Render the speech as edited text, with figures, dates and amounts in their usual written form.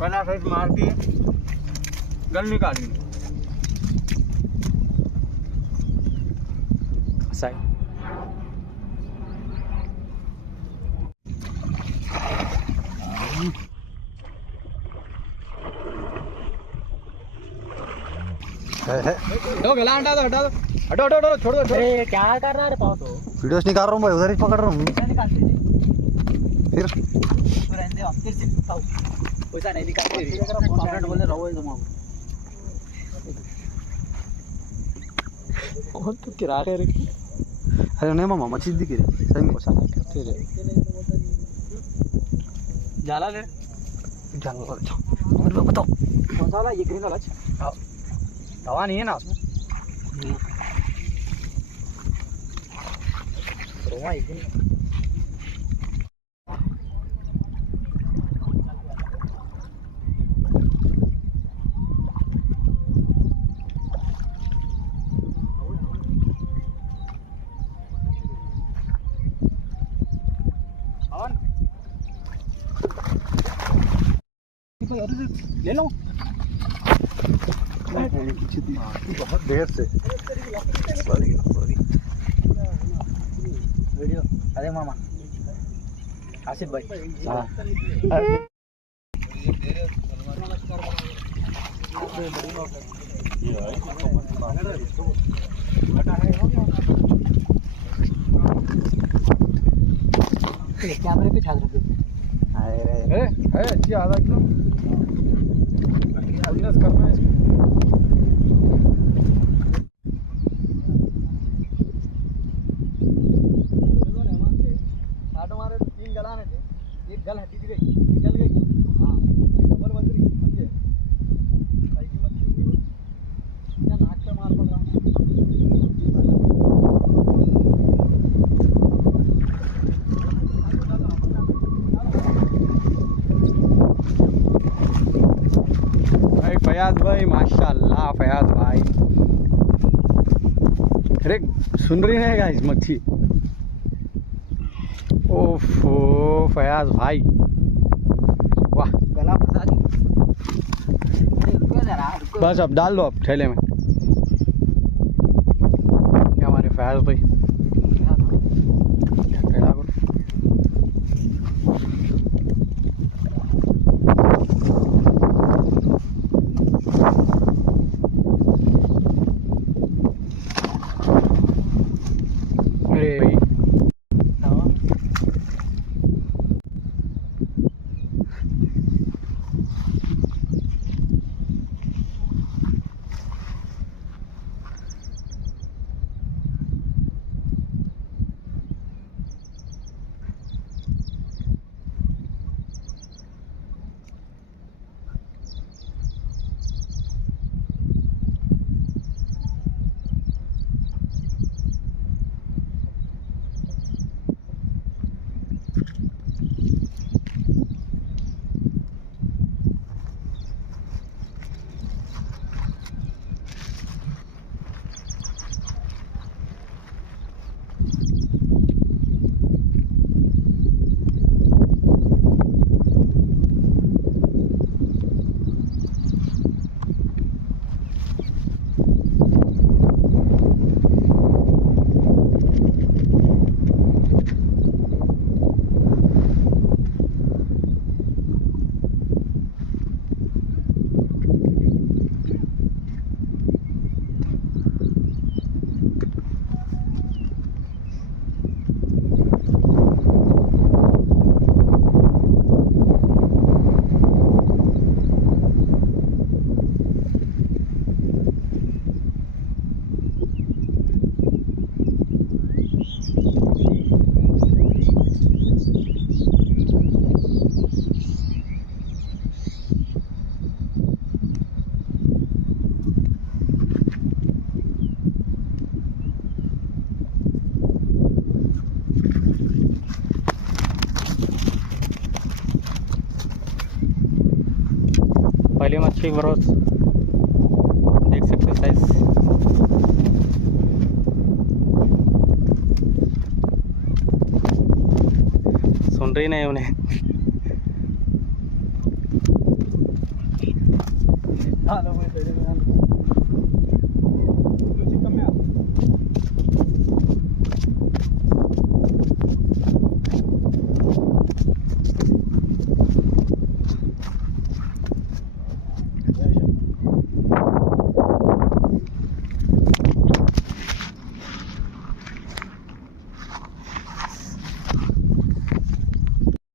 पहला साइज मार दिए, गल निकाली साइड दो गला हटा दो, हटा दो, हटो हटो हटो, छोड़ दो। अरे क्या कर रहा है पाओ तो वीडियोस निकाल रहा हूँ भाई, उधर ही पकड़ रहा हूँ फिर रहने दो फिर से पाओ पैसा नहीं निकालते कमेंट बोलने रहो तुम कौन तो किरा रहे रे अरे नहीं मामा मछली दिख रही सही में पैसा नहीं करते रे जाला ले जाओ जाओ बताओ कौन सा वाला ये ग्रीन वाला दवा नहीं है ना उसमें? रोमा एक दिन ले लो बहुत देर से वीडियो अरे मामा आसिफ भाई कैमरे पे छाल रखे है अच्छी आधा किलो बिजनेस करना है इसको। हमारे 3 गलाने थे, एक गल हटी गई, निकल गई। हाँ डबल बजरी समझे, सही की मच्छी होगी वो या नाक पे मार पड़ रहा। भाई फयाज भाई माशाल्लाह, फयाज भाई अरे सुन रही है गाइस मच्छी। ओफो फयाज भाई वाह, गला फंसा दी। बस अब डाल दो अब ठेले में। क्या हमारे फयाज भाई ठेला को अरे भाई पहली मच्छी बरोस देख सकते साइज। सुन रही नहीं उन्हें। झालं मग सगळे मिळालं. तुझी कमी आहे. जय श्री